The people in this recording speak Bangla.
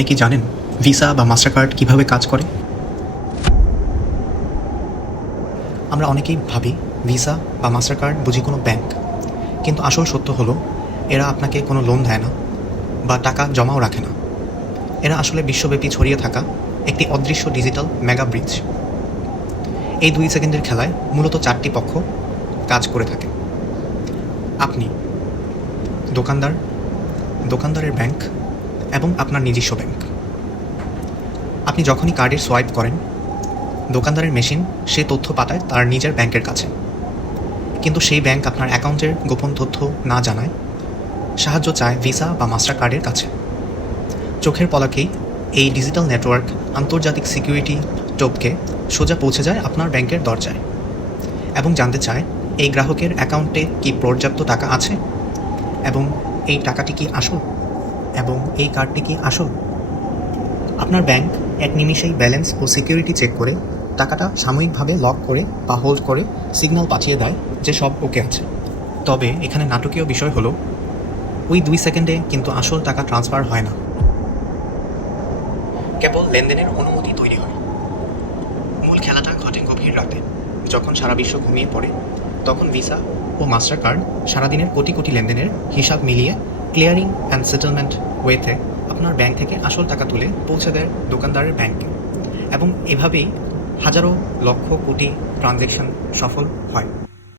আপনি কি জানেন ভিসা বা মাস্টার কার্ড কীভাবে কাজ করে? আমরা অনেকেই ভাবি ভিসা বা মাস্টার কার্ড বুঝি কোনো ব্যাংক, কিন্তু আসল সত্য হলো এরা আপনাকে কোনো লোন দেয় না বা টাকা জমাও রাখে না। এরা আসলে বিশ্বব্যাপী ছড়িয়ে থাকা একটি অদৃশ্য ডিজিটাল মেগা ব্রিজ। এই 2 সেকেন্ডের খেলায় মূলত 4টি পক্ষ কাজ করে থাকে: আপনি, দোকানদার, দোকানদারের ব্যাংক এবং আপনার নিজস্ব ব্যাংক। আপনি যখনই কার্ডের সোয়াইপ করেন, দোকানদারের মেশিন সে তথ্য পাঠায় তার নিজের ব্যাংকের কাছে, কিন্তু সেই ব্যাংক আপনার অ্যাকাউন্টের গোপন তথ্য না জানায়, সাহায্য চায় ভিসা বা মাস্টার কার্ডের কাছে। চোখের পলকেই এই ডিজিটাল নেটওয়ার্ক আন্তর্জাতিক সিকিউরিটি টোপকে সোজা পৌঁছে যায় আপনার ব্যাংকের দরজায় এবং জানতে চায় এই গ্রাহকের অ্যাকাউন্টে কি পর্যাপ্ত টাকা আছে, এবং এই টাকাটি কি আসল, এবং এই কার্ডটি কি আসল। আপনার ব্যাংক এক নিমিষেই ব্যালেন্স ও সিকিউরিটি চেক করে টাকাটা সাময়িকভাবে লক করে বা হোল্ড করে সিগন্যাল পাঠিয়ে দেয় যে সব ওকে আছে। তবে এখানে নাটকীয় বিষয় হলো ওই 2 সেকেন্ডে কিন্তু আসল টাকা ট্রান্সফার হয় না, কেবল লেনদেনের অনুমতি তৈরি হয়। মূল খেলাটা ঘটে গভীর রাতে, যখন সারা বিশ্ব ঘুমিয়ে পড়ে। তখন ভিসা ও মাস্টার কার্ড সারাদিনের কোটি কোটি লেনদেনের হিসাব মিলিয়ে ক্লিয়ারিং অ্যান্ড সেটেলমেন্ট ওয়েতে আপনার ব্যাংক থেকে আসল টাকা তুলে পৌঁছে দেয় দোকানদারের ব্যাংকে, এবং এভাবেই হাজারো লক্ষ কোটি ট্রানজ্যাকশন সফল হয়।